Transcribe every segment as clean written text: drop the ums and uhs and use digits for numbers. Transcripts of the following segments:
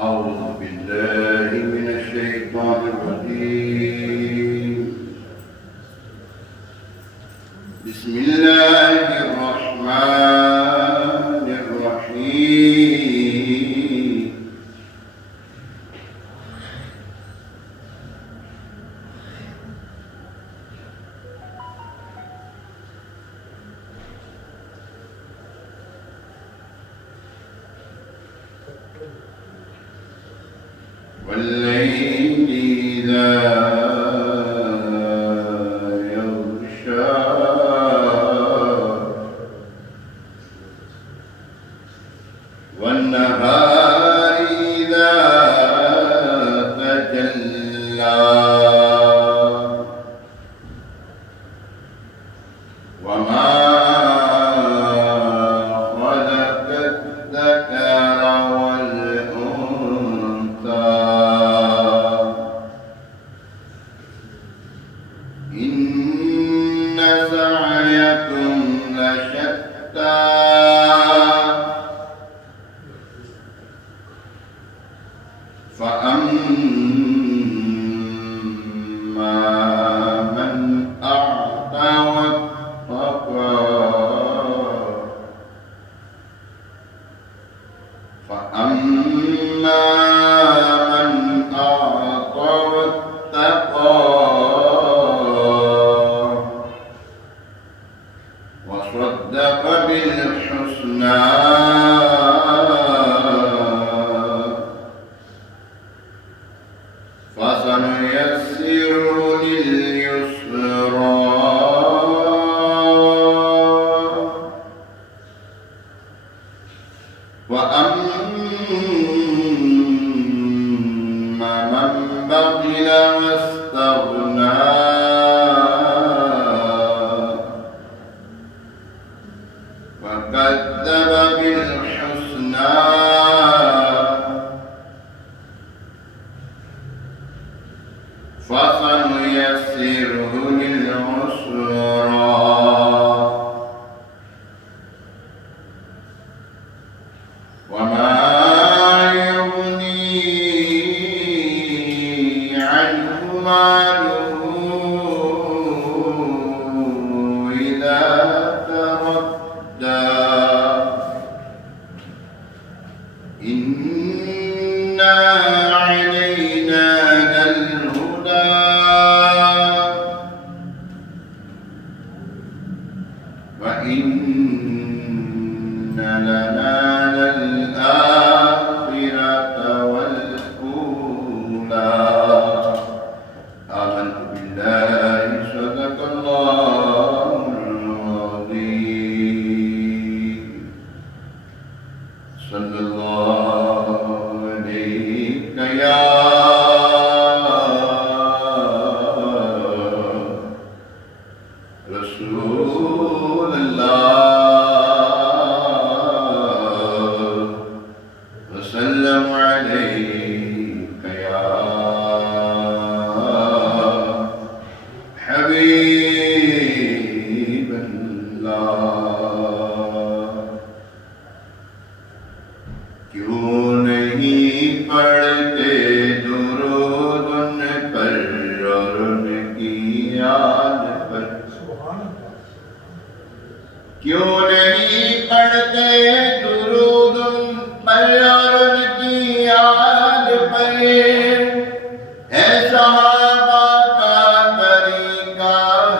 أعوذ بالله من الشيطان الرجيم. بسم الله الرحمن الرحيم. والليل إذا يغشى والنهار إذا تجلى وما خلق الذكر والأنثى إن سعيكم لشتى فأما من أعطى واتقى فأما من أعطى واتقى وصدق بالحسنى فسنيسره لليسرى وأما من بخل واستغنى وكذب بالحسنى فسنيسره للعسرى وما يغني عنه ماله إذا تردى إن علينا للهدى وإن لنا للآخرة والأولى. آمنت بالله صدق الله العظيم. صلى الله عليك يا رسول الله وسلم عليك يا حبيب الله. کیوں نہیں پڑھتے درود ان پر اور ان کی یاد پر؟ کیوں نہیں پڑھتے درود ان پر اور ان کی یاد پر؟ ہے صحابہ کا طریقہ،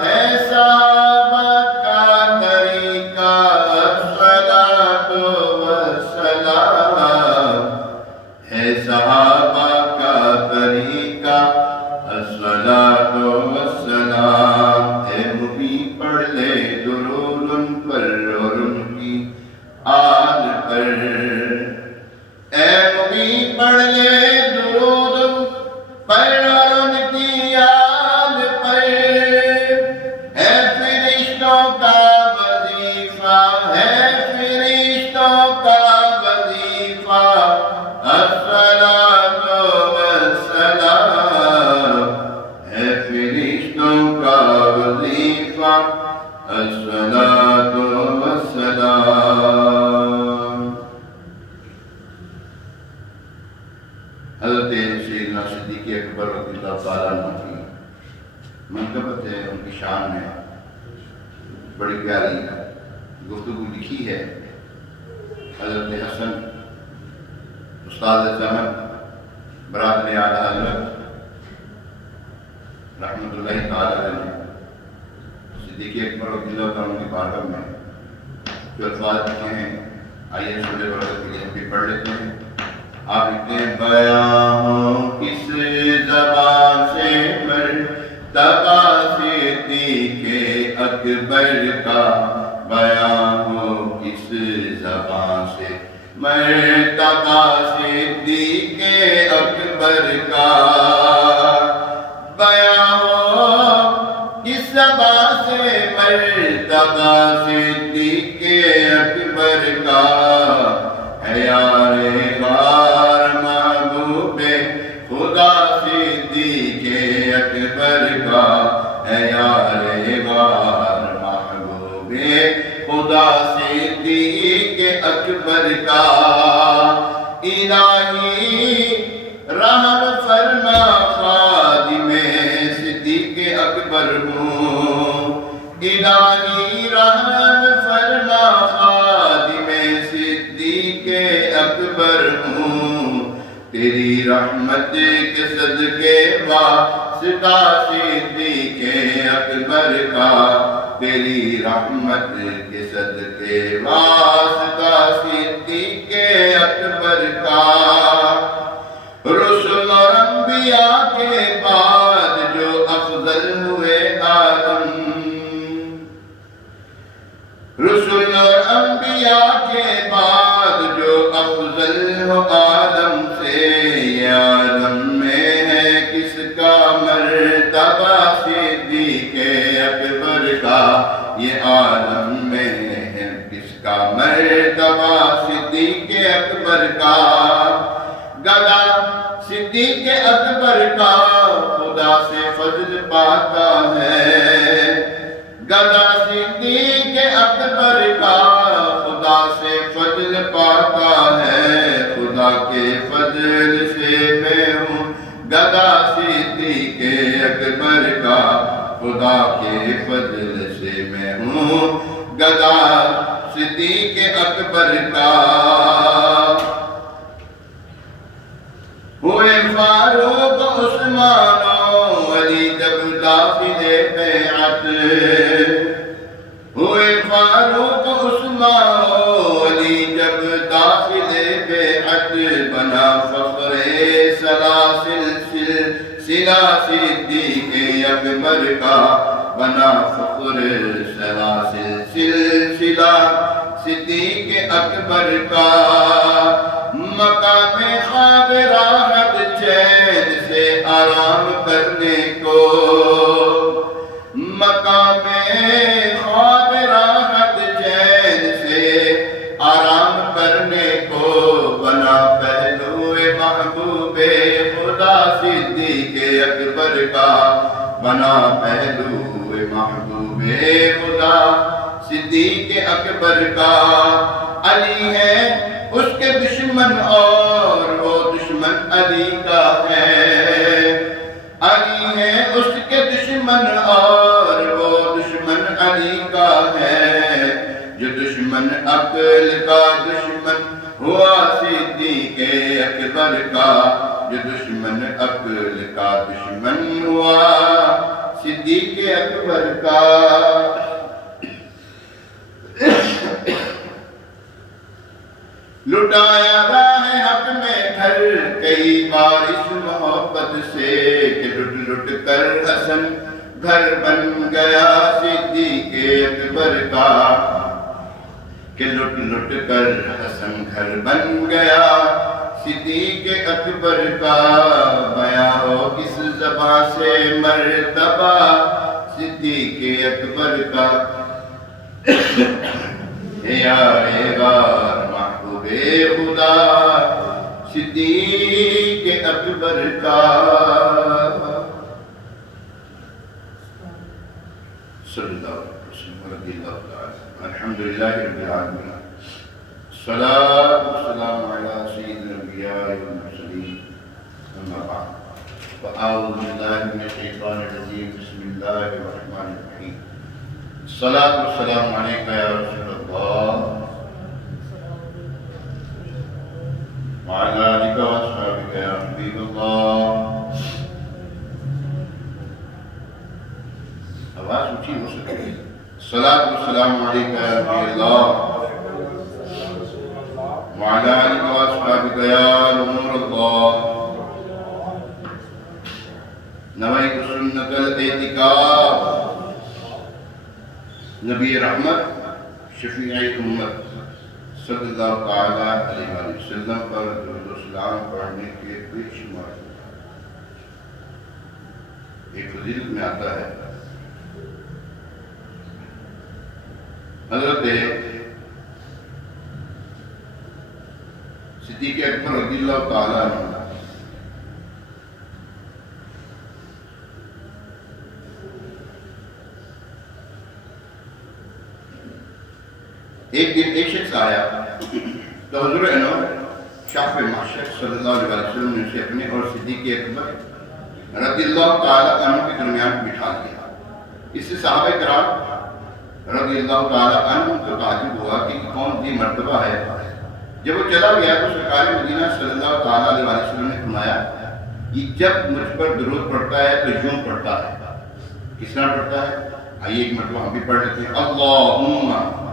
ہے صحابہ کا طریقہ، الصلاۃ والسلام. ہے صحابہ کا طریقہ، الصلاۃ والسلام. اے نبی پڑھ لے درود ان پر اور ان کی آل پر. اے نبی پڑھ لے درود ان پر اور ان کی آل پر. ہے فرشتوں کا وظیفہ، ہے فرشتوں کا وظیفہ، الصلاۃ والسلام. ہے فرشتوں کا وظیفہ، الصلاۃ والسلام. صدیق اکبر رضی اللہ تعالیٰ عنہ کی منقبت ہے، ان کی شان میں بڑی پیاری گفتگو لکھی ہے حضرت حسن استاد زمن برادر اعلیٰ حضرت رحمۃ اللہ تعالیٰ علیہ صدیق اکبر رضی اللہ تعالیٰ عنہ کی بارگاہ میں جو الفاظ لکھے ہیں، آئیے سورہ برکت کے لیے ہم بھی پڑھ لیتے ہیں۔ آپ لکھتے ہیں بیان کس زبان سے مرتبہ صدیق اکبر کا، بیان ہو کس زبان سے مرتبہ صدیق اکبر کا، بیان ہو کس زبان سے مرتبہ صدیق اکبر کا، ہے یار غار محبوب خدا صدیق اکبر کا، ہے یار غار محبوب خدا صدیق اکبر کا، الہی رحم فرما خادم صدیق اکبر ہوں، الہی رحم فرما خادم صدیق اکبر ہوں، تیری رحمت کے صدقے واسطہ صدیق اکبر کا، تیری رحمت کے صدقے واسطہ صدیق اکبر کا، رسل اور انبیاء کے بعد جو افضل ہوئے آدم، رسل اور انبیاء کے بعد جو افضل ہو آدم سے، یہ عالم میں ہے کس کا مرتبہ صدیق اکبر کا، یہ عالم میں ہے کس کا مرتبہ صدیق اکبر کا، گدا صدیق اکبر کا خدا سے فضل پاتا ہے، گدا صدیق اکبر کا خدا سے فضل پاتا ہے، خدا کے فضل سے میں ہوں گدا صدیق اکبر کا، خدا کے فضل سے میں ہوں گدا صدیق اکبر کا، ہوئے فاروق عثمان و علی جب داخل بیعت، ہوئے فاروق عثمان و علی جب داخل بیعت، بنا فخر سلاسل صدیق اکبر کا، بنا فخر سلاسل سلسلہ صدیق اکبر کا، مقام خواب راحت چین سے آرام کرنے کو، مقام خواب راحت چین سے آرام کرنے کو، بنا پہلو محبوب خدا صدیق اکبر کا، بنا پہلو محبوب خدا صدیق اکبر کا، علی ہے اس کے دشمن اور وہ دشمن علی کا ہے، علی ہے اس کے دشمن اور وہ دشمن علی کا ہے، جو دشمن عقل کا دشمن ہوا صدیق اکبر کا، جو دشمن عقل کا دشمن ہوا صدیق اکبر کا، لٹایا راہ حق میں گھر کئی بار اس محبت سے، کہ لٹ لٹ کر حسن گھر بن گیا صدیق اکبر کا، کہ لٹ لٹ کر حسن گھر بن گیا صدیق اکبر کا، بیاں ہو کس زبان سے مرتبہ صدیق اکبر کا، یار غار محبوب خدا صدیق اکبر کا، صلی اللہ علیہ وسلم رضی اللہ تعالی الحمدللہ رب العالمین، الصلاۃ والسلام علی سید الانبیاء والمرسلین، اما بعد۔ فأعوذ بالله من الشيطان الرجيم بسم الله الرحمن الرحيم الصلاة والسلام عليك يا رسول الله وعلى آلك وأصحابك يا حبيب الله. آواز اونچی ہو سکتی ہے. الصلاة والسلام عليك يا نبي الله وعلى آلك وأصحابك يا نور الله. نويت سنة الاعتكاف نبی رحمت شفیع امت صلی اللہ تعالی علیہ وسلم پر درود و سلام پڑھنے کے بے شمار ایک فضیلت میں آتا ہے. حضرت صدیق اکبر رضی اللہ تعالی عنہ ایک دن ایک شخص آیا تو حضور انور شاف محشر صلی اللہ علیہ وسلم نے اسے اپنے اور صدیق اکبر رضی اللہ تعالی عنہ کے درمیان بٹھا دیا. اس سے صحابہ کرام رضی اللہ تعالی عنہ کو تعجب ہوا کہ کون سی مرتبہ ہے. جب وہ چلا گیا تو سرکار مدینہ صلی اللہ تعالی علیہ وسلم نے فرمایا کہ جب مجھ پر درود پڑھتا ہے تو یوں پڑھتا ہے. کس طرح پڑھتا ہے؟ آئیے ایک مرتبہ ہم بھی پڑھ لیتے ہیں. اللہم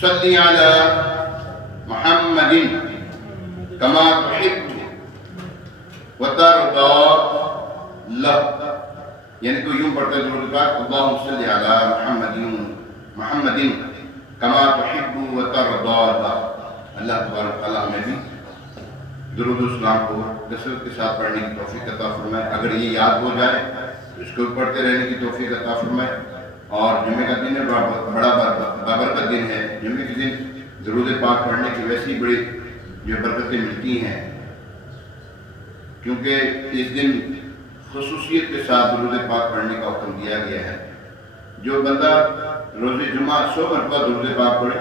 صلی علی محمد کما تحب وترضى له. یعنی تو یوں پڑھتے درود پاک اللہم صلی علی محمد کما تحب وترضى له. اللہ تبارک تعالیٰ ہمیں بھی درود و سلام کو کثرت کے ساتھ پڑھنے کی توفیق عطا فرمائے. اگر یہ یاد ہو جائے تو اس کو پڑھتے رہنے کی توفیق عطا فرمائے. اور جمعہ کا دن ہے، بڑا بابرکت دن ہے. جمعہ کے دن درود پاک پڑھنے کی ویسی بڑی جو برکتیں ملتی ہیں، کیونکہ اس دن خصوصیت کے ساتھ درود پاک پڑھنے کا حکم دیا گیا ہے. جو بندہ روز جمعہ 100 مرتبہ درود پاک پڑھے،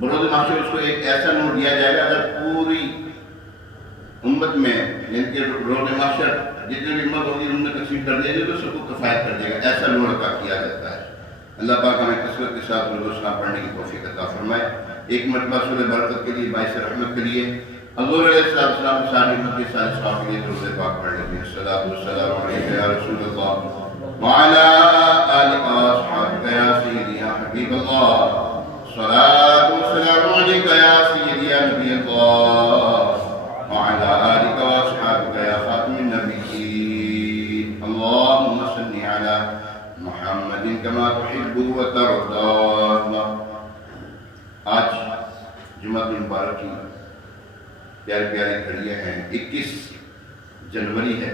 بروز محشر اس کو ایک ایسا نور دیا جائے گا. اگر پوری امت میں یعنی کہ روز محشر جتنے بھی امت ہوگی ان میں تقسیم کر دیا جائے تو سب کو کفایت کر دے گا. ایسا نور عطا کیا جاتا ہے. اللہ پاک ہمیں کثرت کے ساتھ درود و سلام پڑھنے کی توفیق عطا فرمائے. ایک مرتبہ سورہ برکت کے لیے، باعث رحمت کے لیے حضور علیہ السلام ساری امت کے سارے صحابہ کے لیے درود پاک پڑھ لیتے ہیں. الصلاۃ والسلام علیک یا رسول اللہ وعلی آلک واصحابک یا سیدی یا حبیب اللہ. الصلاۃ والسلام علیک یا سیدی یا نبی اللہ وعلی آلک واصحابک یا خاتم النبیین. اللہم صلی علی محمد کما تحب وترضى. آج جمعہ مبارک کی پیاری پیاری گھڑیاں ہیں. 21 جنوری ہے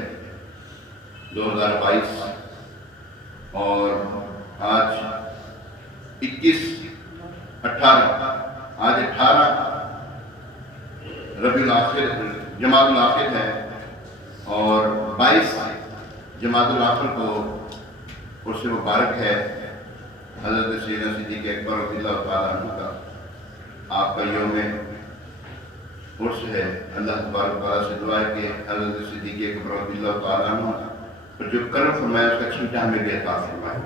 2022 اور آج 18 ربیع الاخر جمادی الاخر ہے اور 22 جمادی الاخر کو عرس مبارک ہے حضرت سیدنا صدیق اکبر رضی اللہ تعالیٰ عنہ کا. آپ کا یوم عرس ہے. اللہ تبارک تعالیٰ سے دعا ہے کہ حضرت صدیق اکبر رضی اللہ تعالیٰ عنہ پر جو کرم فرمایا اس کا چھوٹا ہمیں بھی عطا فرمائے.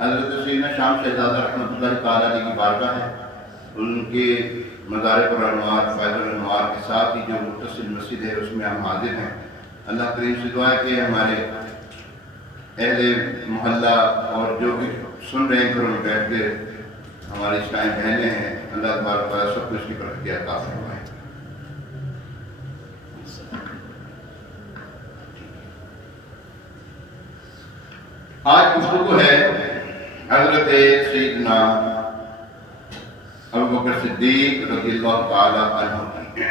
حضرت سیدنا شام شہزادہ رحمۃ اللہ تعالیٰ علیہ کی بارگاہ ہے. ان کے مزار پر انوار فیض الانوار کے ساتھ ہی جو متصل مسجد ہے اس میں ہم حاضر ہیں. اللہ کریم سے دعا ہے کہ ہمارے اہل محلہ اور جو بھی سن رہے ہیں گھروں میں بیٹھ کے ہماری اسلامی بہنیں ہیں، اللہ تبارک تعالیٰ سب کو اس کی برکت عطا فرمائے. آج گفتگو ہے حضرت سیدنا ابوبکر صدیق رضی اللہ تعالی عنہ کی.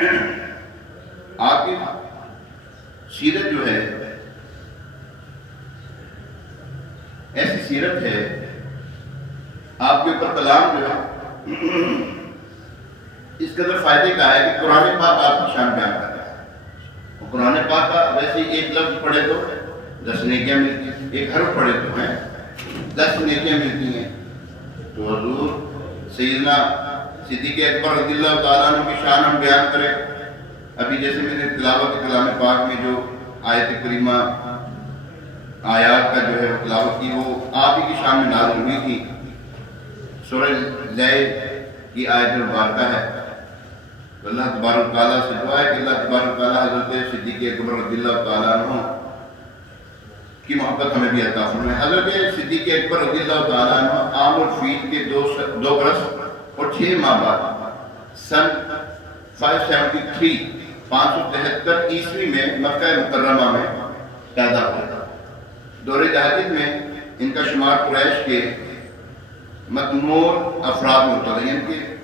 آپ کی سیرت جو ہے ایسی سیرت ہے، آپ کے اوپر کلام جو ہے اس قدر فائدے کا ہے کہ قرآن پاک آپ کی شان بیان کرتا ہے. قرآن پاک کا ویسے ایک لفظ پڑھے تو 10 نیکیاں ملتی ہیں، ایک حرف پڑھے تو ہیں 10 نیکیاں ملتی ہیں. تو حضور سیدنا صدیق اکبر رضی اللہ تعالیٰ عنہ کی شان ہم بیان کریں ابھی جیسے میں نے تلاوت کلام پاک میں جو آیت کریمہ آیات کا جو ہے وہ تلاوت کی، وہ آپ ہی کی شان میں نازل ہوئی تھی. سورہ لیل کی آیت مبارکہ ہے. تو اللہ تبارک تعالیٰ سے دعا ہے کہ اللہ تبارک تعالیٰ حضرت صدیق اکبر رضی اللہ تعالیٰ عنہ کی محبت ہمیں بھی عطا فرمائے. حضرت صدیق اکبر رضی اللہ تعالیٰ عنہ عام الفیل کے 2 برس اور 6 ماہ بعد سن 573 عیسوی میں مکہ مکرمہ میں پیدا ہوئے. دور جاہلیت میں ان کا شمار قریش کے متمور افراد میں ہوتا تھا، یعنی کہ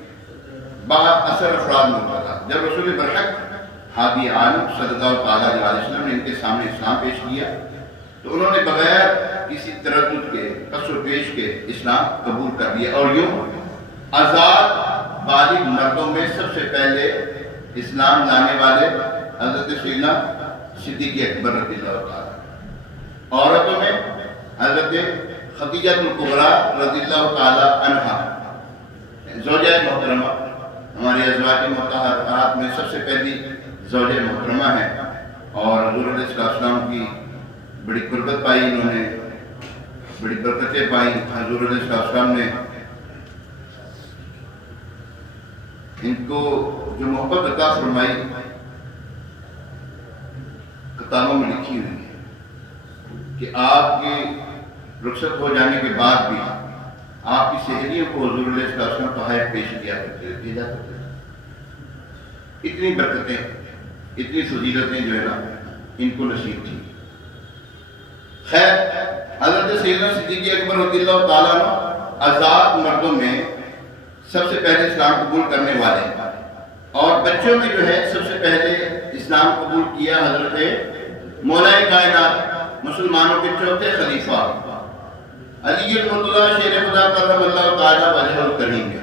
با اثر افراد میں ہوتا تھا. جب رسول برحق ہادی عالم صلی اللہ تعالیٰ علیہ وسلم نے ان کے سامنے اسلام پیش کیا تو انہوں نے بغیر کسی تردد کے پس و پیش کے اسلام قبول کر لیا، اور یوں آزاد بالغ مردوں میں سب سے پہلے اسلام لانے والے حضرت سیدنا صدیق اکبر رضی اللہ تعالیٰ. عورتوں میں حضرت خدیجہ الکبریٰ رضی اللہ تعالیٰ عنہا زوجہ محترمہ، ہماری ازواج مطہرات میں سب سے پہلی زوجہ محترمہ ہے، اور حضور علیہ السلام کی بڑی قربت پائی، انہوں نے بڑی برکتیں پائی. حضور علیہ السلام نے ان کو جو محبت عطا فرمائی کتابوں میں لکھی ہوئی ہے کہ آپ کے رخصت ہو جانے کے بعد بھی آپ کی سہیلیوں کو حضور علیہ السلام تحائف پیش کیا کرتے تھے. اتنی برکتیں، اتنی فضیلتیں جو ہے نا ان کو نصیب تھی. خیر، حضرت سیدنا صدیق اکبر رضی اللہ تعالیٰ عنہ آزاد مردوں میں سب سے پہلے اسلام قبول کرنے والے ہیں، اور بچوں میں جو ہے سب سے پہلے اسلام قبول کیا حضرت مولا کائنات مسلمانوں کے چوتھے خلیفہ علی المرتضیٰ شیر خدا کرم اللہ تعالیٰ وجہ الکریم ہے.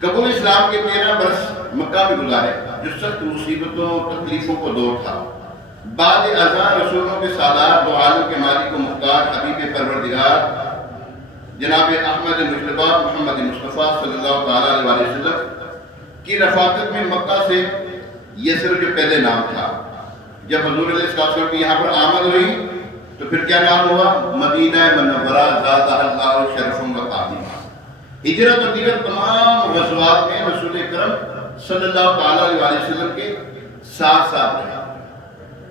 قبول اسلام کے 13 برس مکہ میں گزارے جو سخت مصیبتوں تکلیفوں کو دور تھا. بعد ازاں رسولوں کے سالار دو عالم کے مالک و مختار حبیب پروردگار جناب احمد مجتبی محمد مصطفیٰ صلی اللہ تعالیٰ علیہ وسلم کی رفاقت میں مکہ سے یسرب جو پہلے نام تھا، جب حضور علیہ السلام کی یہاں پر آمد ہوئی تو پھر کیا نام ہوا؟ مدینہ منورہ زادہ اللہ شرف و تعظیما. ہجرت اور دیگر تمام غزوات میں رسول اکرم صلی اللہ تعالیٰ علیہ وسلم کے ساتھ رہے.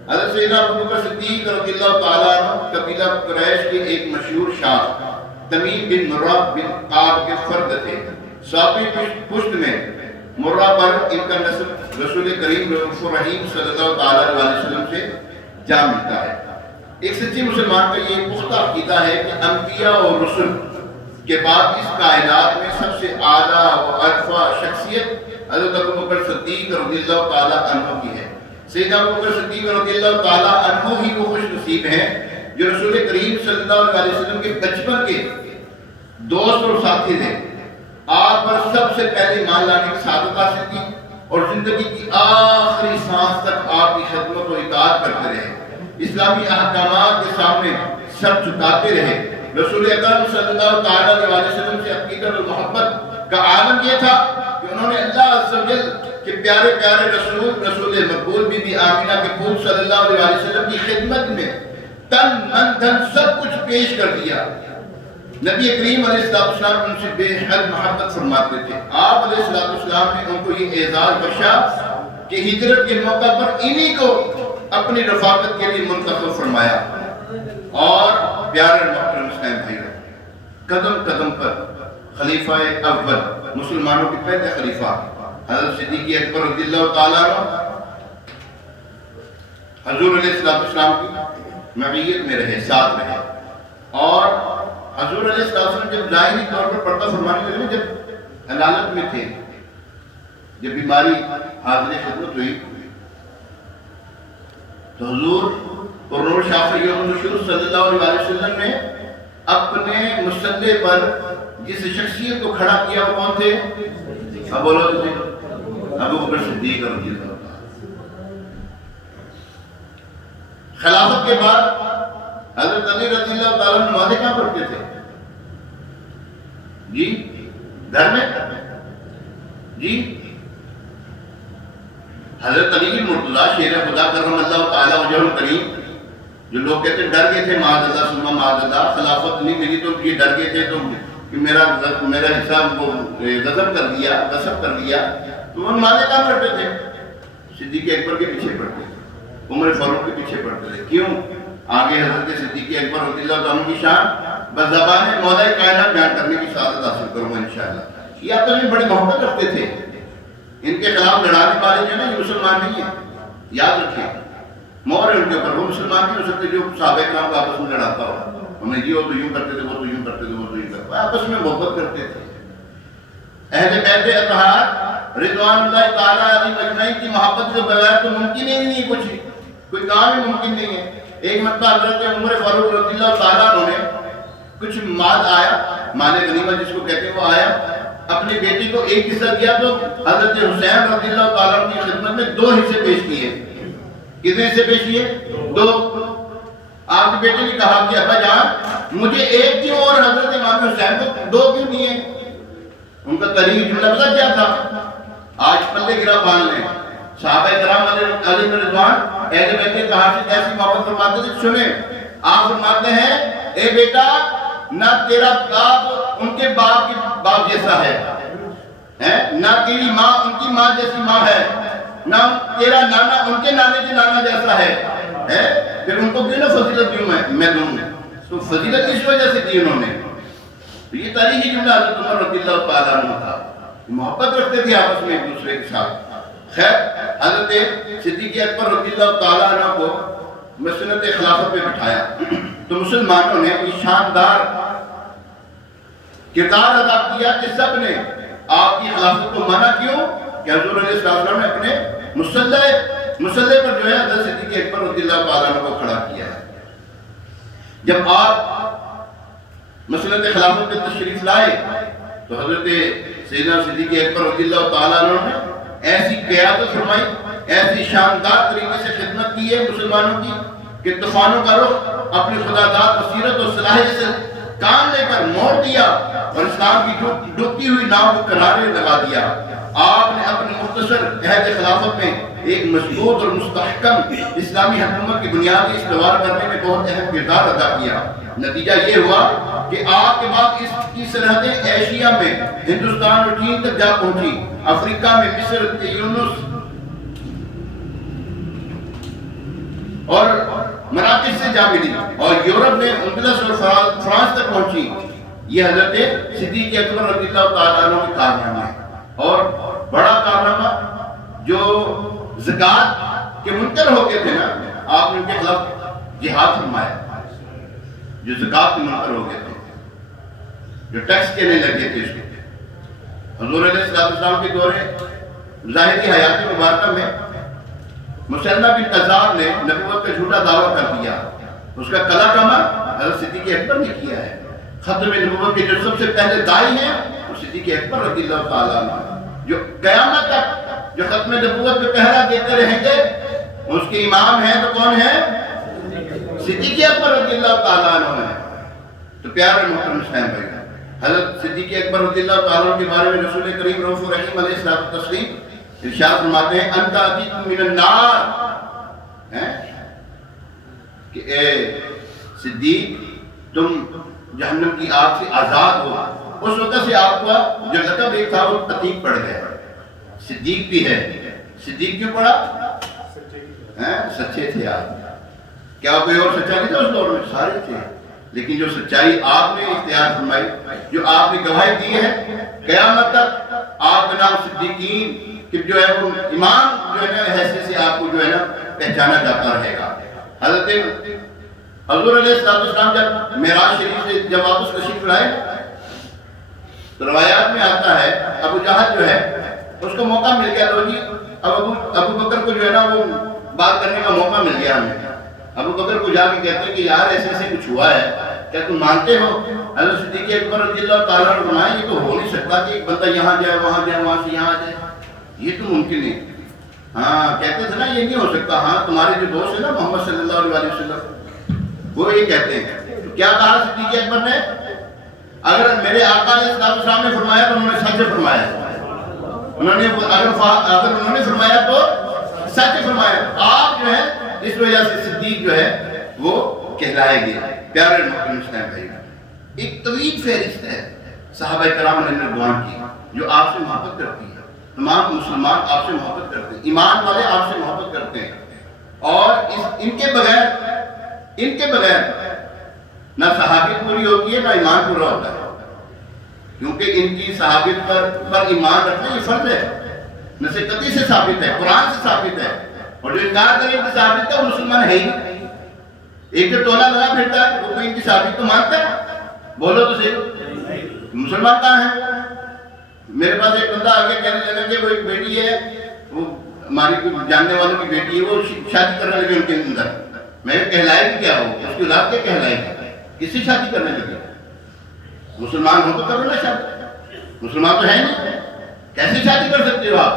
حضرت سیدنا ابوبکر صدیق رضی اللہ تعالیٰ عنہ قبیلہ قریش کے ایک مشہور شاخ تمیم بن مرہ بن قعب کے فرد تھے. ساتویں پشت میں مرہ پر ان کا نسب رسول کریم رؤوف الرحیم صلی اللہ تعالیٰ علیہ وسلم سے جا ملتا ہے. ایک سچے مسلمان کا یہ پختہ عقیدہ ہے کہ انبیاء اور رسل کے بعد اس کائنات میں سب سے اعلیٰ و ارفع شخصیت حضرت ابوبکر صدیق رضی اللہ تعالیٰ عنہ کی ہے. سیدنا ابوبکر صدیق رضی اللہ تعالیٰ عنہ ہی وہ خوش نصیب ہیں جو رسول کریم صلی اللہ علیہ وسلم کے بچپن کے دوست اور ساتھی تھے. آپ پر سب سے پہلے مان لانے کی سعادت حاصل کی اور زندگی کی آخری سانس تک آپ کی خدمت و اطاعت کرتے رہے. اسلامی احکامات کے سامنے سر جھکاتے رہے. رسول اکرم صلی اللہ تعالیٰ علیہ وسلم سے عقیدت و محبت کا عالم یہ تھا کہ انہوں نے اللہ عز و جل کے پیارے پیارے رسول مقبول بی بی آمینہ کے پوت صلی اللہ علیہ وسلم کی خدمت میں تن من دھن سب کچھ پیش کر دیا. نبی کریم علیہ السلام ان سے بے حد محبت فرماتے تھے. آپ علیہ السلام نے ان کو یہ اعزاز بخشا کہ ہجرت کے موقع پر انہی کو اپنی رفاقت کے لیے منتخب فرمایا. اور پیارے محترم اسلام بھائی، قدم قدم پر خلیفہ اول مسلمانوں کے پہلے خلیفہ حضرت صدیق اکبر رضی اللہ تعالیٰ عنہ حضور علیہ السلام کی معیت میں رہے، ساتھ رہے. اور حضور علیہ السلام جب ظاہری طور پر پردہ فرمانے لگے، جب حلالت میں تھے، جب بیماری حاضر خدمت ہوئی تو حضور قرنور شافعی یوم النشور صلی اللہ علیہ وسلم نے اپنے مصلی پر جس شخصیت کو کھڑا کیا وہ کون تھے؟ ابوبکر صدیق رضی اللہ عنہ. خلافت کے بعد حضرت علی رضی اللہ تعالیٰ عنہ نمازیں کہاں پڑھتے تھے؟ جی گھر میں؟ جی حضرت علی مرتضیٰ شیر خدا کرم اللہ تعالیٰ وجہ الکریم، جو لوگ کہتے ہیں ڈر گئے تھے معاذ اللہ ثم معاذ اللہ، خلافت نہیں ملی تو یہ ڈر گئے تھے تو کہ میرا حصہ وہ غصب کر دیا، تو وہ نمازیں کام کرتے تھے، صدیق اکبر کے پیچھے پڑتے تھے، عمر فاروق کے پیچھے پڑتے تھے. کیوں؟ آگے حضرت صدیق اکبر رضی اللہ عنہ کی شان بس زبان مولا کائنات بیان کرنے کی سعادت حاصل کروں گا انشاءاللہ. یہ آپس میں بڑی محبت رکھتے تھے. ان کے خلاف لڑانے والے جو ہیں نا یہ مسلمان نہیں ہیں، یاد رکھیں. مور ہے ان کے اوپر، وہ مسلمان نہیں ہو سکتے جو صحابہ کرام کا آپس میں لڑاتا ہو. ہمیں یہ وہ تو یوں کرتے تھے، وہ تو یوں کرتے تھے، وہ تو یوں کرتے تھے، آپس میں محبت کرتے تھے. اہل بیت اطہار رضوان اللہ تعالیٰ علیہ مجمعین کی محبت کے بغیر تو ممکن ہی نہیں، کوئی کام ہی ممکن نہیں ہے. ایک مرتبہ حضرت عمر فاروق رضی اللہ تعالیٰ عنہ نے کچھ مال آیا، مال غنیمت جس کو کہتے ہیں، وہ آیا، اپنے بیٹے کو ایک حصہ دیا تو حضرت حسین رضی اللہ تعالیٰ عنہ کی خدمت میں 2 حصے پیش کیے. کتنے حصے پیش کیے؟ 2. آپ کے بیٹے نے کہا کہ ابا جان مجھے 1 کیوں اور حضرت امام حسین کو 2 کیوں دیے؟ ان کا قریب جملہ پتہ کیا تھا؟ آج پلے گرا باندھ لیں. صحابہ کرام علیہ رضوان اہل بیت کے کہاں سے کیسی محبت فرماتے تھے سنیں. آپ فرماتے ہیں اے بیٹا نہ تیرا باپ ان کے باپ کی باپ جیسا ہے، نہ تیری ماں ان کی ماں جیسی ماں ہے، نہ تیرا نانا ان کے نانے کے نانا جیسا ہے. پھر ان کو کیوں نہ فضیلت دوں میں دوں؟ تو فضیلت اس وجہ سے دی انہوں نے. یہ تاریخی جملہ حضرت عمر رضی اللہ تعالیٰ عنہ تھا. محبت رکھتے تھے آپس میں ایک دوسرے کے ساتھ. خیر، حضرت صدیق اکبر رضی اللہ تعالیٰ عنہ کو مسند خلافت پہ بٹھایا تو مسلمانوں نے یہ شاندار کردار ادا کیا کہ سب نے آپ کی خلافت کو مانا. کیوں؟ کہ حضور علیہ السلام نے اپنے مسلح پر جو ہے حضرت صدیق اکبر رضی اللہ تعالیٰ عنہ کو کھڑا کیا ہے. جب آپ مسند خلافت پہ تشریف لائے تو حضرت سیدنا صدیق اکبر رضی اللہ تعالیٰ عنہ نے ایسی قیادت فرمائی، ایسی شاندار طریقے سے خدمت کی ہے مسلمانوں کی کہ طوفانوں کا رخ اپنی خدا داد بصیرت اور صلاحیت سے کام لے کر موڑ دیا اور اسلام کی ڈوبتی ہوئی ناؤ کو کنارے لگا دیا. آپ نے اپنے مختصر عہد خلافت میں ایک مضبوط اور مستحکم اسلامی حکومت کی بنیاد استوار کرنے میں بہت اہم کردار ادا کیا. نتیجہ یہ ہوا کہ آپ کے بعد اس کی سرحدیں ایشیا میں ہندوستان اور چین تک جا پہنچی، افریقہ میں مصر، یونس اور مراکش سے جا ملی، اور یورپ میں اندلس اور فرانس تک پہنچی. یہ حضرت صدیق اکبر رضی اللہ تعالیٰ عنہ کا کارنامہ ہے. اور بڑا کارنامہ جو زکوٰۃ کے منکر ہو گئے تھے نا، آپ نے ان کے خلاف جہاد فرمایا. جو زکوٰۃ کے منکر ہو گئے تھے، جو ٹیکس کے نہیں لگے تھے، اس کو حضور علیہ السلام کے دور ظاہری حیات مبارکہ میں مسلمہ بن قذاب نے نبوت کا جھوٹا دعویٰ کر دیا. اس کا قلع کما حضرت صدیق اکبر نے کیا ہے. ختم نبوت کے جو سب سے پہلے داعی ہیں وہ صدیق اکبر رضی اللہ تعالیٰ عنہ، جو قیامت تک جو ختم نبوت پہ پہرا دیتے رہیں گے. اس کے امام ہیں تو کون ہے؟ صدیق اکبر رضی اللہ تعالیٰ عنہ ہے. تو پیارے محترم اسلام بھائی، حضرت صدیق اکبر رضی اللہ تعالیٰ عنہ کے بارے میں رسول کریم رؤوف الرحیم علیہ الصلوۃ والتسلیم ارشاد فرماتے ہیں انت عتیق من النار، کہ اے صدیق تم جہنم کی آگ سے آزاد ہو. اس وقت سے آپ کا جو لقب ایک تھا وہ عتیق پڑ گیا. صدیق بھی ہے. صدیق کیوں پڑا؟ سچے تھے آپ. کیا کوئی اور سچا نہیں تھا اس دور میں؟ سارے تھے. لیکن جو سچائی آپ نے اختیار فرمائی، جو آپ نے گواہی دی ہے، قیامت تک آپ کا نام صدیقین کہ جو ہے وہ امام جو ہے نا حیثیت سے آپ کو جو ہے نا پہچانا جاتا رہے گا. حضرت حضور علیہ السلام جب معراج شریف سے جب واپس تشریف لائے تو روایات میں آتا ہے ابو جہل جو ہے اس کو موقع مل گیا. تو جی ابو بکر کو جو ہے نا وہ بات کرنے کا موقع مل گیا. ہمیں ابو بکر کو جا کے کہتے ہیں کہ یار ایسے ایسے کچھ ہوا ہے، کیا تم مانتے ہو؟ حضرت صدیق اکبر رضی اللہ تعالیٰ عنہ فرمایا یہ تو ہو نہیں سکتا کہ ایک بندہ یہاں جائے وہاں جائے وہاں سے یہاں جائے، یہ تو ممکن نہیں. ہاں کہتے تھے نا یہ نہیں ہو سکتا. ہاں تمہارے جو دوست ہیں نا محمد صلی اللہ علیہ وسلم وہ یہ کہتے ہیں. تو کیا کہا صدیق اکبر نے؟ اگر میرے آقا علیہ السلام نے فرمایا تو انہوں نے سچ فرمایا. اگر انہوں نے فرمایا تو سچ فرمایا آپ جو ہے اس وجہ سے صدیق جو ہے وہ کہلائے گئے۔ پیارے محترم اسلام بھائی، ایک طویل فہرست ہے صحابہ کرام علیہ رضوان کی جو آپ سے محبت کرتی ہے۔ تمام مسلمان آپ سے محبت کرتے ہیں، ایمان والے آپ سے محبت کرتے ہیں، اور ان کے بغیر نہ صحابیت پوری ہوتی ہے نہ ایمان پورا ہوتا ہے، کیونکہ ان کی صحابیت پر ایمان رکھنا یہ فرض ہے، نص قطعی سے ثابت ہے، قرآن سے ثابت ہے، اور جو انکار کرے ان کی صحابیت کا وہ مسلمان ہے ہی نہیں۔ ایک جو ٹولہ لگا پھرتا ہے وہ کوئی ان کی صحابیت تو مانتا ہے، بولو تو صحیح، مسلمان کہاں ہے؟ میرے پاس ایک بندہ آگے کہنے لگا کہ وہ ایک بیٹی ہے، وہ ہماری جاننے والوں کی بیٹی ہے، وہ شادی کرنے لگے ان کے اندر۔ میں کہلائے گی کیا ہو، اس کی اولاد کیا کہلائے گی، کس سے شادی کرنے لگے؟ مسلمان ہو تو کرو نا شادی، مسلمان تو ہے نہیں، کیسے شادی کر سکتے ہو آپ؟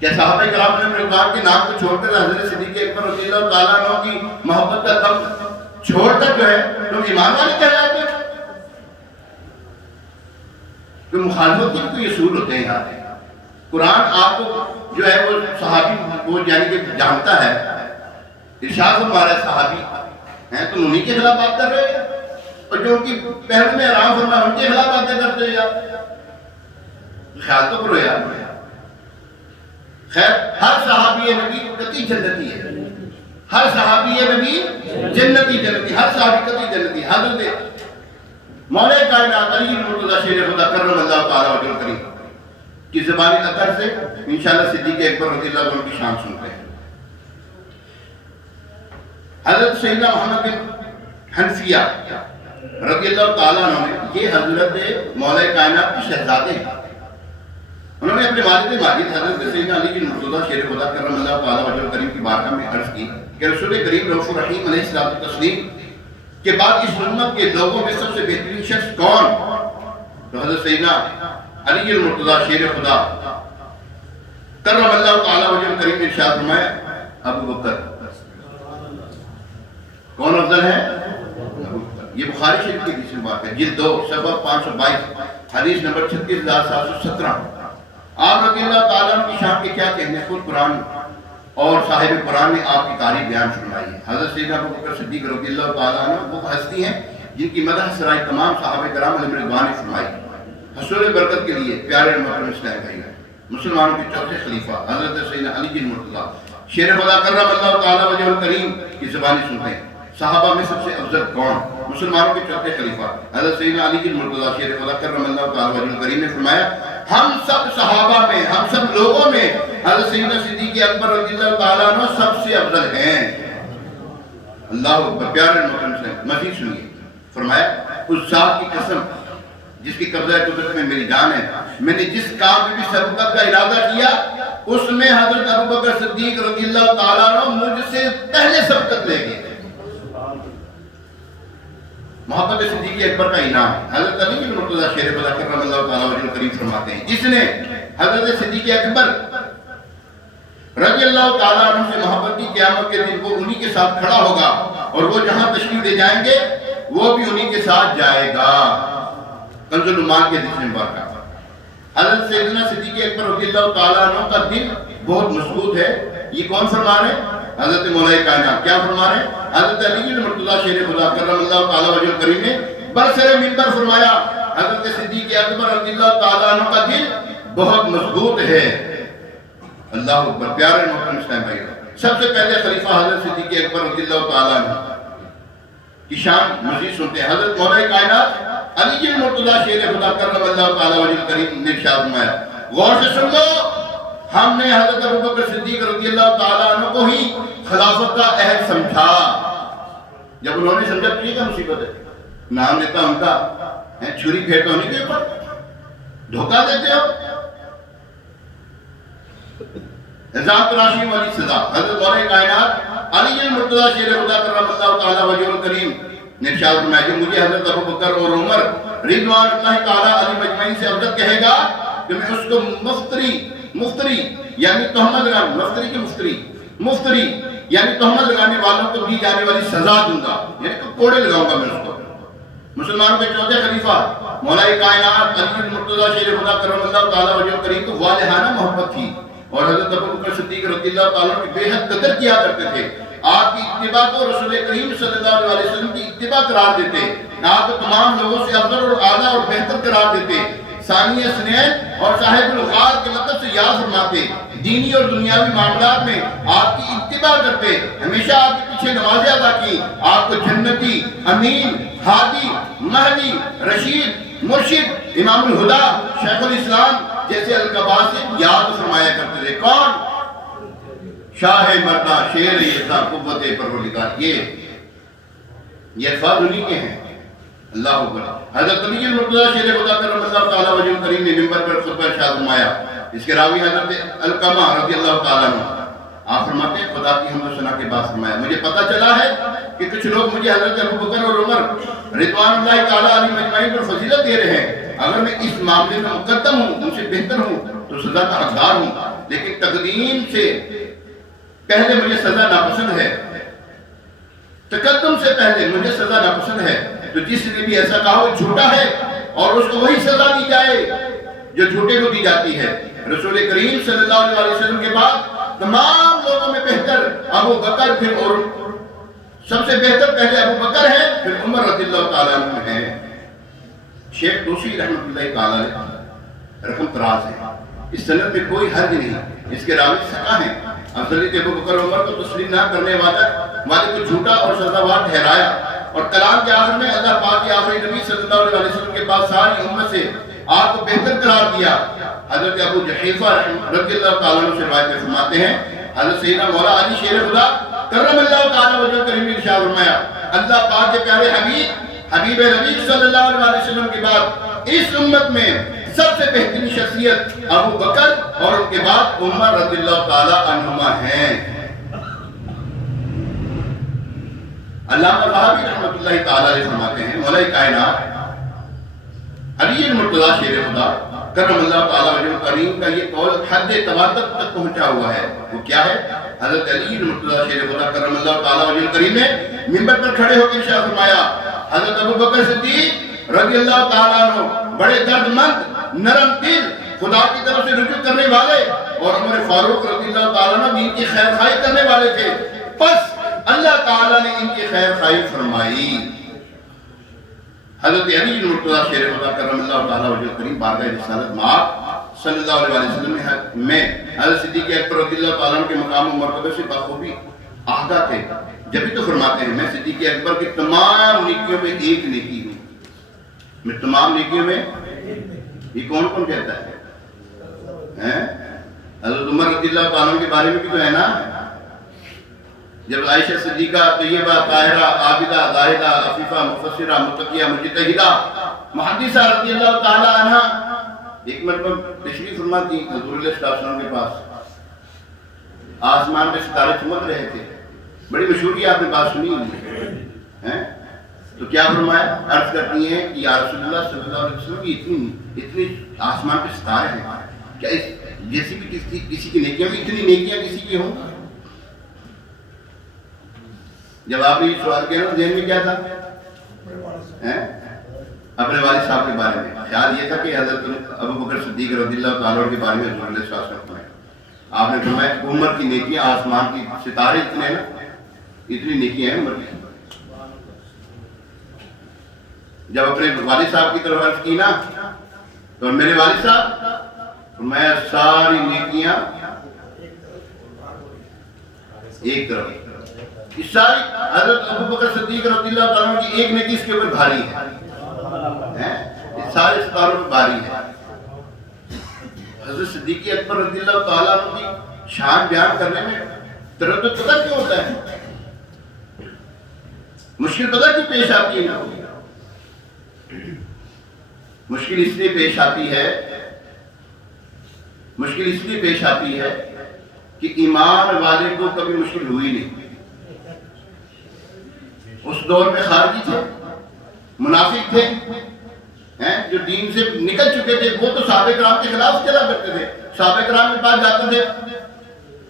کیا صحابہ کرام علیہ رضوان کے نام کو چھوڑ کر حضرت صدیق اکبر رضی اللہ تعالیٰ عنہ کی محبت کا تم چھوڑ کر جو ہے تم ایمان والے کہلاتے ہیں؟ کہ مخالفت کے کوئی اصول ہوتے ہیں یہاں۔ قرآن آپ کو جو ہے وہ صحابی وہ یعنی کہ جانتا ہے، ارشاد ہمارا صحابی ہیں، تم انہی کے خلاف بات کر رہے ہیں، اور جو ان کی پہلو میں آرام فرما ان کے خلاف باتیں کرتے ہیں یار، خیال تو کرو یار۔ خیر، ہر صحابی نبی قطعی جنتی ہے، ہر صحابی نبی جنتی، ہر صحابی قطعی جنتی۔ حضرت مولا کائنات علی مرتضیٰ شیر خدا کرم اللہ تعالیٰ وجہ کریم کی زبانی اثر سے انشاءاللہ صدیق اکبر رضی اللہ عنہ کی شان سنتے ہیں۔ حضرت سیدنا محمد بن حنفیہ رضی اللہ تعالیٰ عنہ نے، یہ حضرت مولا کائنات کے شہزادے ہیں، انہوں نے اپنے والد ماجد حضرت سیدنا علی بن مرتضیٰ شیر خدا کرم اللہ تعالیٰ وجہ کریم کی بارگاہ میں عرض کی کہ رسول کریم رؤوف الرحیم علیہ الصلوۃ والتسلیم کے بعد اس امت کے لوگوں میں سب سے بہترین شخص کون؟ تو حضرت سیدنا علی المرتضیٰ شیر خدا کرم اللہ تعالیٰ وجہ کریم نے ارشاد فرمایا ابو بکر۔ کون افضل ہے؟ ابو بکر۔ یہ بخاری شریف کی حدیث بات ہے، جلد 2 صفحہ 522 حدیث نمبر 36717۔ آپ رضی اللہ تعالیٰ عنہ کی شان کے کیا کہنے، خود قرآن اور صاحب قرآن نے آپ کی تعریف بیان فرمائی ہے۔ حضرت سیدنا ابو بکر صدیق رضی اللہ تعالیٰ عنہ وہ ہستی ہیں جن کی مدح سرائے تمام صحابہ کرام علیہ رضوان نے فرمائی۔ حصول برکت کے لیے پیارے محترم اسلام بھائی، مسلمانوں کے چوتھے خلیفہ حضرت سیدنا علی بن مرتضیٰ شیر خدا کرم اللہ تعالیٰ وجہ کریم کی زبانی سنتے ہیں۔ صحابہ میں سب سے افضل کون؟ مسلمانوں کے چوتھے خلیفہ حضرت سیدنا علی بن مرتضیٰ شیر خدا کرم اللہ تعالیٰ وجہ کریم نے فرمایا ہم سب صحابہ میں، ہم سب لوگوں میں حضرت سیدنا صدیق اکبر رضی اللہ تعالیٰ عنہ سب سے افضل ہیں۔ اللہ اکبر۔ پیارے محترم سے مزید سنیے، فرمایا اس ذات کی قسم جس کی قبضہ قدرت میں میری جان ہے، میں نے جس کام میں بھی سبقت کا ارادہ کیا اس میں حضرت ابو بکر صدیق رضی اللہ تعالیٰ عنہ مجھ سے پہلے سبقت لے گئے۔ محبت صدیق اکبر کا انعام حضرت علی بن مرتضیٰ شیر خدا کرم اللہ تعالیٰ وجہ کریم فرماتے ہیں جس نے حضرت صدیق اکبر رضی اللہ تعالیٰ عنہ سے محبت کی، قیامت کے دن وہ انہی کے ساتھ کھڑا ہوگا اور وہ جہاں تشریف لے جائیں گے وہ بھی انہی کے ساتھ جائے گا۔ کنز الایمان کے حدیث میں مبارکہ حضرت سیدنا صدیق اکبر رضی اللہ تعالیٰ عنہ کا دل بہت مضبوط ہے۔ یہ کون فرما رہے ہیں؟ حضرت مولا کائنات۔ کیا فرما رہے ہیں؟ حضرت علی بن مرتضیٰ شیر خدا کرم اللہ تعالیٰ وجہ کریم نے برسر منبر فرمایا حضرت صدیق اکبر رضی اللہ تعالیٰ عنہ کا دل بہت مضبوط ہے۔ اللہ اکبر۔ پیارے محترم اسلام بھائی، سب سے پہلے خلیفہ حضرت صدیق اکبر رضی اللہ تعالیٰ عنہ کی شان مزید سنتے ہیں۔ حضرت مولا کائنات علی بن مرتضیٰ شیر خدا کرم اللہ تعالیٰ وجہ کریم نے ارشاد فرمایا، غور سے سن لو، ہم نے حضرت ابو بکر صدیق رضی اللہ تعالیٰ عنہ کو ہی خلافت کا عہد سمجھا۔ جب انہوں نے سمجھا کہ یہ کیا مصیبت ہے، نام لیتا ان کا چھری پھیرتا ہونے کے اوپر دھوکہ دیتے ہو، الزام تراشی والی سزا۔ حضرت مولا کائنات علی بن مرتضیٰ شیر خدا کرم اللہ تعالیٰ وجہ کریم نے ارشاد فرمایا جو مجھے حضرت ابو بکر اور عمر رضوان اللہ تعالیٰ علیہ مجمعین سے افضل کہے گا کہ میں اس کو مفتری یعنی تہمت لگانے، مفتری یعنی تہمت لگانے والوں کو دی جانے والی سزا دوں گا، یعنی کوڑے لگاؤں گا میں اس کو۔ مسلمانوں کے چوتھے خلیفہ مولا کائنات علی بن مرتضیٰ شیر خدا کرم اللہ تعالیٰ وجہ کریم کو والہانہ محبت تھی اور حضرت ابو بکر صدیق رضی اللہ تعالیٰ کی بے حد قدر کیا کرتے تھے. آپ کی اتباع کو رسول کریم صلی اللہ علیہ وسلم کی اتباع قرار دیتے. آپ کو تمام لوگوں سے افضل اور اعلیٰ اور بہتر قرار دیتے. ثانی اثنین اور صاحب الغار کے لقب سے یاد فرماتے. دینی اور دنیاوی معاملات میں آپ کی اتباع کرتے. ہمیشہ آپ کے پیچھے نمازیں ادا کی. آپ کو جنتی، امین، ہادی، مہدی، رشید، مرشد، امام الہدا، شیخ الاسلام جیسے القابات سے یاد فرمایا کرتے تھے. کون؟ شاہ مردہ، شیر یزدہ، قوت پروردگار. یہ الفاظ انہی کے ہیں. اللہ اکبر. حضرت علی المرتضیٰ شیر خدا کرم اللہ تعالیٰ وجہ کریم نے منبر پر خطبہ ارشاد فرمایا. اس کے راوی حضرت علقمہ رضی اللہ تعالیٰ عنہ. آپ فرماتے ہیں خدا کی حمد و ثنا کے بعد فرمایا مجھے پتہ چلا ہے کہ کچھ لوگ مجھے حضرت ابو بکر اور عمر رضوان اللہ تعالیٰ علیہ مجمعین پر فضیلت دے رہے ہیں. اگر میں اس معاملے میں مقدم ہوں، ان سے بہتر ہوں تو سزا کا حقدار ہوں، لیکن تقدیم سے پہلے مجھے سزا ناپسند ہے. تقدم سے پہلے مجھے سزا ناپسند ہے. تو جس نے بھی ایسا کہا وہ جھوٹا ہے اور اس کو وہی سزا دی جائے جو جھوٹے کو دی جاتی ہے. رسول کریم صلی اللہ علیہ وسلم کے بعد تمام لوگوں میں بہتر ابو بکر، پھر اور سب سے بہتر پہلے ابو بکر ہے، پھر عمر رضی اللہ تعالیٰ عنہ ہے. شیخ توسی رحمۃ اللہ تعالیٰ علیہ رقم تراز ہے. اس سند میں کوئی حرج نہیں. اس کے راوی ثقہ ہیں. افضلیت ابو بکر عمر کو تسلیم نہ کرنے والے کو جھوٹا اور سزاوار ٹھہرایا. اور کلام کے آخر میں اللہ پاک کے آخری نبی صلی اللہ علیہ وسلم کے بعد ساری امت سے آپ کو بہتر قرار دیا. حضرت ابو جحیفہ رضی اللہ تعالیٰ عنہ سے روایت میں فرماتے ہیں حضرت سیدنا مولا علی شیر خدا کرم اللہ تعالیٰ وجہ کریم نے ارشاد فرمایا اللہ پاک کے پیارے حبیب نبی صلی اللہ علیہ وسلم کے بعد اس امت میں سب سے بہترین شخصیت ابو بکر اور ان کے بعد عمر رضی اللہ تعالیٰ عنہما ہیں. علامہ وہابی رحمۃ اللہ تعالیٰ علیہ فرماتے ہیں مولا کائنات علی المرتضیٰ شیر خدا کرم اللہ تعالیٰ وجہ کریم کا یہ قول حد تواتر تک پہنچا ہوا ہے. وہ کیا ہے؟ حضرت علی المرتضیٰ شیر خدا کرم اللہ تعالیٰ وجہ کریم نے منبر پر کھڑے ہو کے ارشاد فرمایا حضرت ابو بکر صدیق رضی اللہ تعالیٰ عنہ بڑے درد مند، نرم دل، خدا کی طرف سے رجوع کرنے والے، اور عمر فاروق رضی اللہ تعالیٰ عنہ دین کی خیر خواہی کرنے والے تھے. پس اللہ تعالیٰ نے ان کی خیر خواہی فرمائی. حضرت علی المرتضیٰ شیر خدا کرم اللہ تعالیٰ وجہ کریم بارگاہ رسالت مآب صلی اللہ علیہ وسلم میں حضرت صدیق اکبر رضی اللہ تعالیٰ عنہ کے مقام و مرتبے سے بخوبی آگاہ تھے. جبھی تو فرماتے ہیں میں صدیق اکبر کی تمام نیکیوں میں ایک نیکی ہوں. میں تمام نیکیوں میں یہ کون کون کہتا ہے؟ حضرت عمر رضی اللہ تعالیٰ عنہ کے بارے میں بھی تو ہے نا. جب عائشہ صدیقہ طیبہ طاہرہ عابدہ زاہدہ عفیفہ مفسرہ متقیہ مجتہدہ محدثہ رضی اللہ تعالی عنہ ایک مرتبہ تشریف فرما تھی حضور علیہ السلام کے پاس. آسمان میں ستارے چمک رہے تھے. بڑی مشہور کی آپ نے بات سنی ہے. تو کیا فرمایا؟ عرض کرتی ہیں کہ یا رسول اللہ صلی اللہ علیہ وسلم کی اتنی آسمان پہ ستارے ہیں، کیا جیسی بھی کسی کی نیکیاں بھی اتنی نیکیاں کسی کی ہوں؟ جب آپ نے یہ سوال کیا نا ذہن میں کیا تھا؟ اپنے والد صاحب کے بارے میں خیال یہ تھا کہ حضرت ابو بکر صدیق رضی اللہ تعالیٰ کے بارے میں حضور علیہ السلام آپ نے فرمایا عمر کی نیکیاں آسمان کی ستارے اتنے نا اتنی نیکیاں ہیں عمر کی. جب اپنے والد صاحب کی طرف عرض کی نا تو میرے والد صاحب میں ساری نیکیاں ایک طرف، اس ساری حضرت ابو بکر صدیق رضی اللہ تعالیٰ کی ایک نیکی اس کے اوپر بھاری ہے، اس سارے ستاروں پر بھاری ہے. حضرت صدیق اکبر رضی اللہ تعالیٰ کی شان بیان کرنے میں تردد پتہ کیوں ہوتا ہے؟ مشکل پتہ کیوں پیش آتی ہے؟ مشکل اس لیے پیش آتی ہے کہ ایمان والے کو کبھی مشکل ہوئی نہیں. اس دور میں خارجی تھے، منافق تھے، جو دین سے نکل چکے تھے، وہ تو صحابہ کرام کے خلاف چلا کرتے تھے. صحابہ کرام کے پاس جاتے تھے،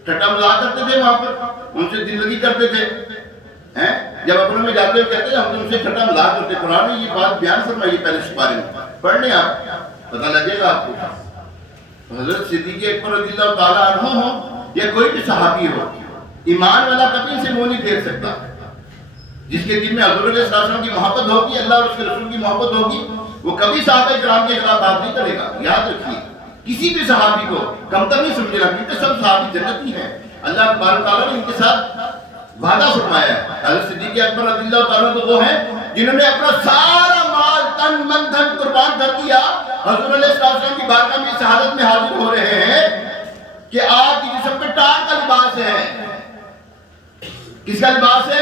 ٹھٹا مذاق کرتے تھے، وہاں پر ان سے دل لگی کرتے تھے. جب اپنے میں جاتے ہوئے کہتے ہیں ہم تم سے ٹھٹا مذاق کرتے. قرآن نے یہ بات بیان فرمائی پہلے سپارے میں، پڑھ لیں آپ، پتہ لگے گا آپ کو. حضرت صدیق اکبر رضی اللہ تعالیٰ عنہ ہو یا کوئی بھی صحابی ہو، ایمان والا کبھی سے منہ نہیں پھیر سکتا۔ جس کے دل میں حضور علیہ السلام کی محبت ہوگی، اللہ اور اس کے رسول کی محبت ہوگی، وہ کبھی صحابہ کرام کے خلاف بات نہیں کرے گا۔ یاد رکھیے، کسی بھی صحابی کو کمتر نہیں سمجھنا، کیونکہ سب صحابی جنتی ہیں۔ اللہ تبارک تعالیٰ نے ان کے ساتھ وعدہ فرمایا ہے۔ حضرت صدیق اکبر رضی اللہ تعالیٰ تو وہ ہیں جنہوں نے اپنا سارا مال تن من دھن قربان کر دیا۔ حضور علیہ السلام کی بارگاہ میں اس حالت میں حاضر ہو رہے ہیں کہ آپ کی جسم پہ ٹاٹ کا لباس ہے۔ کس کا لباس ہے؟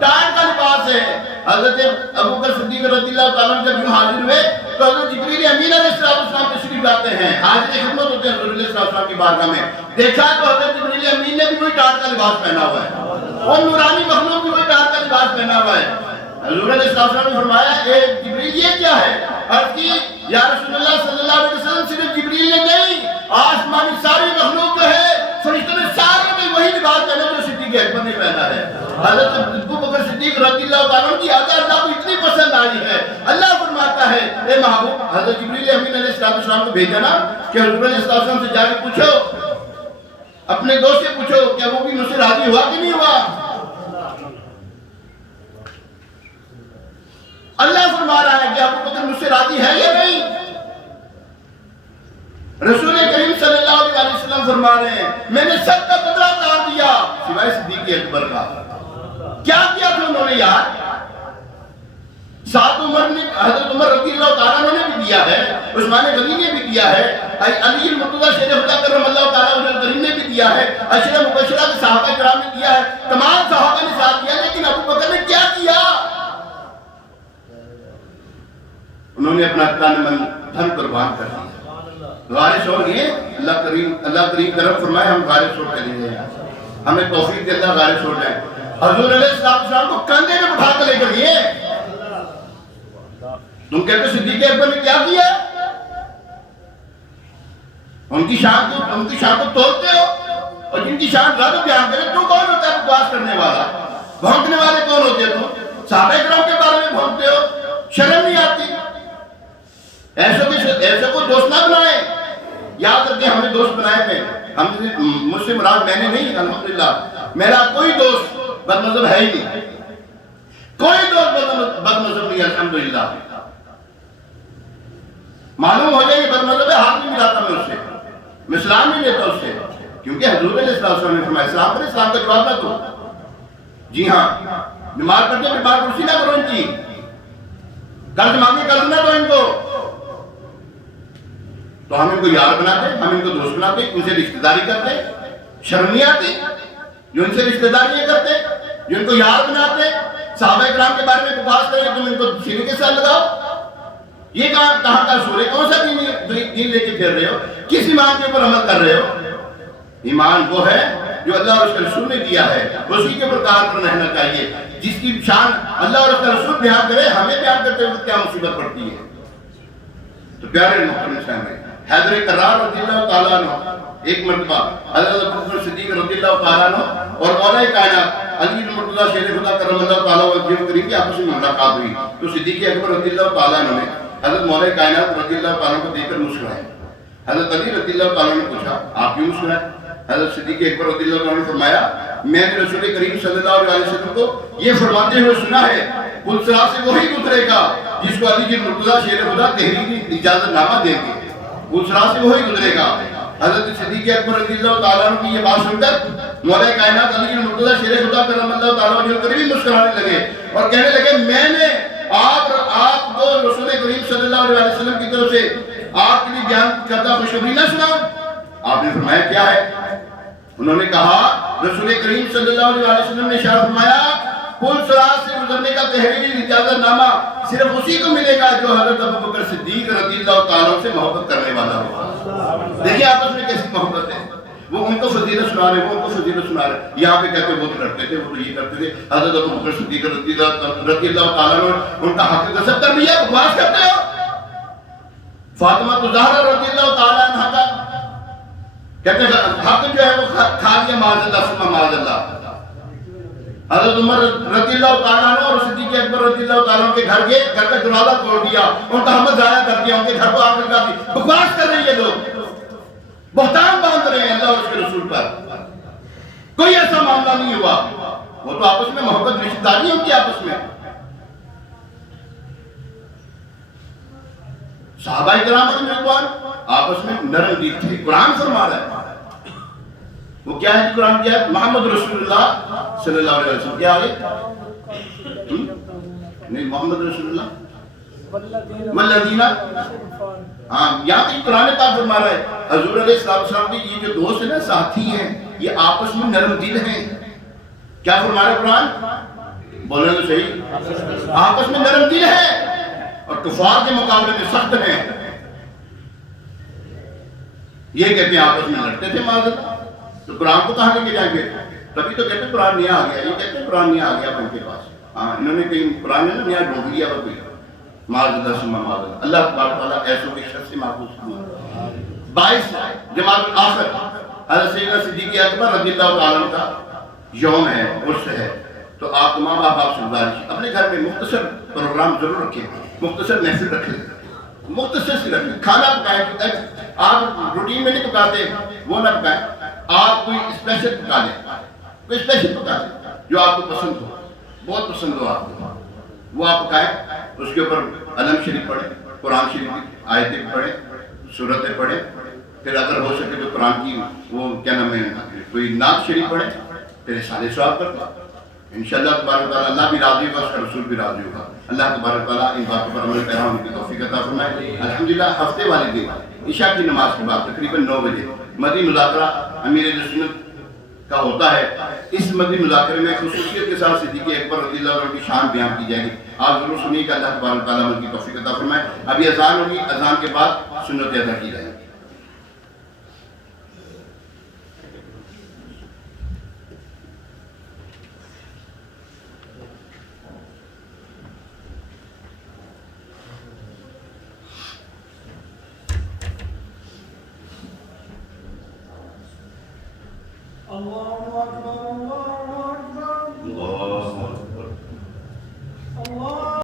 ٹاٹ کا لباس ہے۔ حضرت ابوبکر صدیق رضی اللہ تعالیٰ جب یوں حاضر ہوئے تو حضرت جبریل امین علیہ السلام تشریف لاتے ہیں، حاضر خدمت ہوتے ہیں حضور علیہ السلام کی بارگاہ میں۔ دیکھا تو حضرت جبریل امین نے بھی وہی ٹاٹ کا لباس پہنا ہوا ہے، اور نورانی مخلوق بھی وہی ٹاٹ کا لباس پہنا ہوا ہے۔ حضور علیہ السلام نے فرمایا، اے جبریل یہ کیا ہے؟ عرض کی، یا رسول اللہ صلی اللہ علیہ وسلم صرف جبریل نے نہیں، آسمانی ساری مخلوق جو ہے فرشتوں نے سارے میں وہی لباس پہنا جو صدیق اکبر نے پہنا ہے۔ حضرت ابوبکر صدیق رضی اللہ تعالیٰ کی عادت اللہ کو اتنی پسند آئی ہے، اللہ فرماتا ہے اے محبوب، حضرت جبریل امین علیہ السلام کو بھیجا نا کہ حضور علیہ السلام سے جا کے پوچھو، اپنے دوست سے پوچھو کہ وہ بھی مجھ سے راضی ہوا کہ نہیں ہوا۔ اللہ فرما رہا ہے کہ ابوبکر مجھ سے راضی ہے یا نہیں۔ رسول کریم صلی اللہ علیہ وسلم فرما رہے ہیں میں نے سب کا بدلہ اتار دیا سوائے صدیق اکبر کا۔ کیا کیا تھا انہوں نے یار؟ ساتھ عمر نے، حضرت عمر رضی اللہ تعالیٰ نے بھی دیا ہے، عثمان غنی نے بھی دیا ہے، علی المرتضیٰ شیر خدا کرم اللہ تعالیٰ عنہ کریم نے بھی دیا ہے، عشرہ مبشرہ کے صحابہ کرام نے دیا ہے، تمام صحابہ نے ساتھ دیا، لیکن ابوبکر نے کیا کیا؟ انہوں نے اپنا تن من دھن قربان کر دیا۔ غارش ہو گئے، اللہ کریم کرم فرمائے ہم غارش ہو چلیں گے، ہمیں توفیق دے اللہ غارش ہو جائے۔ حضور علیہ السلام کو کندھے میں بٹھا کر لے کر یہ تم کہتے صدیق اکبر نے کیا کیا؟ ان کی شان کو توڑتے ہو، اور جن کی شان رب بیان کرے تو کون ہوتا ہے بکواس کرنے والا؟ بھونکنے والے کون ہوتے ہو؟ صحابہ کرام کے بارے میں بھونکتے ہو، شرم نہیں آتی؟ ایسے کو دوست نہ بنائے، یاد رکھیں ہمیں دوست بنائے تھے، مجھ سے مراد میں نے نہیں، الحمدللہ میرا کوئی دوست بد مذہب ہے ہی نہیں، کوئی دوست بد مذہب نہیں، الحمدللہ۔ معلوم ہو جائے کہ بد مذہب ہے، ہاتھ نہیں ملاتا میں اس سے، میں اسلام نہیں لیتا اس سے، کیونکہ حضور علیہ السلام نے فرمایا اسلام پر اسلام کا جواب نہ دو۔ جی ہاں، بیمار کرتے بیمار کرسی نہ کرو ان کی، قرض مانگے قرض نہ دو ان کو۔ تو ہم ان کو یار بناتے، ہم ان کو دوست بناتے، ان سے رشتہ داری کرتے، شرم نہیں آتی جو ان سے رشتہ داری یہ کرتے، جو ان کو یار بناتے، صحابہ کرام کے بارے میں بکواس کریں تم ان کو سینے کے ساتھ لگاؤ۔ یہ کہاں کا سورہ، کون سا دین لے کے پھر رہے ہو؟ کس ایمان کے اوپر عمل کر رہے ہو؟ ایمان وہ ہے جو اللہ اور اس کے رسول نے دیا ہے، اسی کے اوپر کار پر رہنا چاہیے۔ جس کی شان اللہ اور اس کا رسول بیان کرے، ہمیں بیان کرتے ہوئے کیا مصیبت پڑتی ہے؟ تو پیارے محترم اسلامی، حیدر کرار رضی اللہ تعالیٰ عنہ ایک مرتبہ حضرت ابوبکر صدیق رضی اللہ تعالیٰ عنہ اور مولا کائنات علی المرتضیٰ شیر خدا کرم اللہ تعالیٰ وجہ کریم کی آپس میں ملاقات ہوئی تو صدیق اکبر رضی اللہ تعالیٰ عنہ نے حضرت مولا کائنات رضی اللہ تعالیٰ کو دیکھ کر مسکرائے۔ حضرت علی رضی اللہ تعالیٰ نے پوچھا آپ کیوں مسکرائے؟ حضرت صدیق اکبر رضی اللہ تعالیٰ نے فرمایا میں نے رسول کریم صلی اللہ علیہ وسلم کو یہ فرماتے ہوئے سنا ہے پلسرا سے وہی گزرے گا جس کو علی المرتضیٰ شیر خدا تحریری اجازت نامہ دیں گے، پلسرا سے وہی گزرے گا۔ حضرت صدیق اکبر رضی اللہ تعالیٰ عنہ کی یہ بات سن کر مولا کائنات علی المرتضیٰ شیر خدا کرم اللہ تعالیٰ وجہ کریم مسکرانے لگے اور کہنے لگے میں نے آپ کو رسول کریم صلی اللہ علیہ وسلم کی طرف سے آپ کے لیے بیان کرتا خوشخبری نہ سنا؟ آپ نے فرمایا کیا ہے؟ انہوں نے کہا رسول کریم صلی اللہ علیہ وسلم نے ارشاد فرمایا پل صراط سے گزرنے کا تحریری اجازت نامہ صرف اسی کو ملے گا جو حضرت ابوبکر صدیق رضی اللہ تعالیٰ سے محبت کرنے والا ہوگا۔ دیکھیں آپس میں کیسی محبت ہے، وہ ان کو فضیلت سنا رہے، وہ ان کو فضیلت سنا رہے، یہاں پہ کہتے وہ تو کرتے تھے، وہ تو یہ کرتے تھے۔ حضرت ابوبکر صدیق رضی اللہ تعالیٰ نے ان کا حق غصب کر دیا، بکواس کرتے ہو۔ فاطمہ الزہرا رضی اللہ تعالیٰ عنہ کا کہتے ہیں حق جو ہے وہ کھا لیا معاذ اللہ ثم معاذ اللہ۔ حضرت عمر رضی اللہ تعالیٰ عنہ اور صدیق اکبر رضی اللہ تعالیٰ عنہ کے گھر کا دروازہ توڑ دیا، ان کا حمد ضائع کر دیا، ان کے گھر کو آگ لگا دی، بکواس کر رہے ہیں یہ لوگ۔ بہتان باندھ رہے ہیں اللہ اور اس کے رسول پر. کوئی ایسا معاملہ نہیں ہوا. وہ تو آپس میں محبت رشتہ داری ان کی آپس میں. صحابہ کرام رضوان آپس میں نرم دل تھے. قرآن فرما رہا ہے وہ کیا ہے؟ قرآن کیا ہے؟ محمد رسول اللہ صلی اللہ علیہ وسلم کیا ہے؟ نہیں، محمد رسول اللہ والذین، ہاں یہاں تک قرآن پاک فرما رہا ہے حضور علیہ السلام کے یہ جو دوست ہیں نا، ساتھی ہیں، یہ آپس میں نرم دل ہیں. کیا فرما رہا ہے قرآن؟ بولیں تو صحیح. آپس میں نرم دل ہیں اور کفار کے مقابلے میں سخت ہیں. یہ کہتے ہیں آپس میں لڑتے تھے معذرت. تو قرآن کو کہاں لے کے جائیں گے؟ تبھی تو کہتے ہیں قرآن نیا آ گیا. یہ کہتے ہیں قرآن نیا آ گیا ان کے پاس. ہاں انہوں نے کہیں قرآن نے نیا ڈھونڈ لیا. کوئی معذرت سما معذرت. اللہ تبارک تعالیٰ ایسوں کے شخص سے محفوظ فرمائے. 22 جماعت الآخر حضرت سیدنا صدیق اکبر رضی اللہ تعالیٰ کا یوم ہے، عرس ہے. تو آپ تمام احباب سے گزارش اپنے گھر میں مختصر پروگرام ضرور رکھیں، مختصر محفل رکھیں، مختصر سی رکھیں. کھانا پکائیں. آپ روٹین میں نہیں پکاتے وہ نہ پکائیں. آپ کوئی اسپیشل پکا لیں، کوئی اسپیشل پکا لیں جو آپ کو پسند ہو، بہت پسند ہو آپ کو، وہ آپ پکائیں. اس کے اوپر علم شریف پڑھیں، قرآن شریف کی آیتیں پڑھیں، سورتیں پڑھیں. پھر اگر ہو سکے تو قرآن کی وہ کیا نام ہے کوئی نعت شریف پڑھیں. پھر سارے ثواب کرتا. انشاءاللہ تبارک تعالیٰ اللہ بھی راضی ہوگا، اس کا رسول بھی راضی ہوگا. اللہ تبارک تعالیٰ ان باتوں پر عمل پیرا ہونے کی توفیق عطا فرمائے. الحمدللہ ہفتے والے دن عشاء کی نماز کے بعد تقریباً 9 بجے مدنی مذاکرہ امیر اہل سنت کا ہوتا ہے. اس مدنی مذاکرے میں خصوصیت کے ساتھ صدیق اکبر رضی اللہ عنہ کی شان بیان کی جائے گی. آپ ضرور سنیے کہ اللہ تبارک تعالیٰ عمل کی توفیق عطا فرمائے. ابھی اذان ہوگی، اذان کے بعد سنت ادا کی جائے گی. اللہ اکبر اللہ